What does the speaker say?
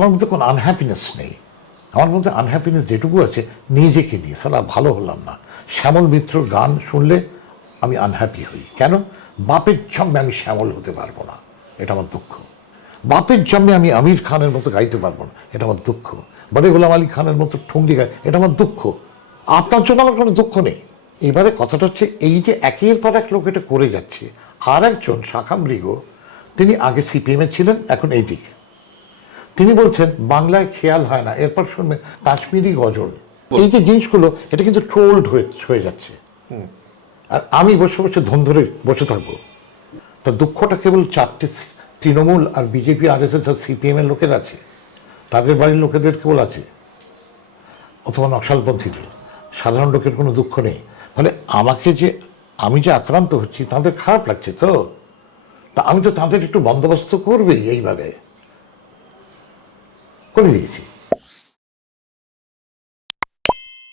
আমার মধ্যে কোনো আনহ্যাপিনেস নেই। আমার মধ্যে আনহ্যাপিনেস যেটুকু আছে, নিজেকে দিয়ে। সালা, ভালো হলাম না। শ্যামল মিত্রর গান শুনলে আমি আনহ্যাপি হই। কেন? বাপের জন্মে আমি শ্যামল হতে পারব না। এটা আমার দুঃখ। বাপের জন্মে আমি আমির খানের মতো গাইতে পারব না। এটা আমার দুঃখ। বড়ে গোলাম আলী খানের মতো ঠুঙ্গি গায়, এটা আমার দুঃখ। আপনার জন্য আমার কোনো দুঃখ নেই। এবারে কথাটা হচ্ছে এই যে একের পর এক লোক এটা করে যাচ্ছে। আর একজন শাখা মৃগ তিনি আগে সিপিএমে ছিলেন, এখন এই দিক। তিনি বলছেন বাংলায় খেয়াল হয় না। এরপর শুনবে কাশ্মীরি গজল। এই যে জিনিসগুলো এটা কিন্তু ট্রোল্ড হয়ে হয়ে যাচ্ছে। আর আমি বসে বসে ধন ধরে বসে থাকব। তা দুঃখটা কেবল চারটে তৃণমূল আর বিজেপি আর এস এস আর সিপিএম এর লোকের আছে। তাদের বাড়ির লোকেদের কেবল আছে। অথবা নকশালপন্থীদের সাধারণ লোকের কোনো দুঃখ নেই। ফলে আমাকে যে আমি যে আক্রান্ত হচ্ছি তাদের খারাপ লাগছে তো? তা আমি তো তাদের একটু বন্দোবস্ত করবেই এইভাবে। করে দিয়েছি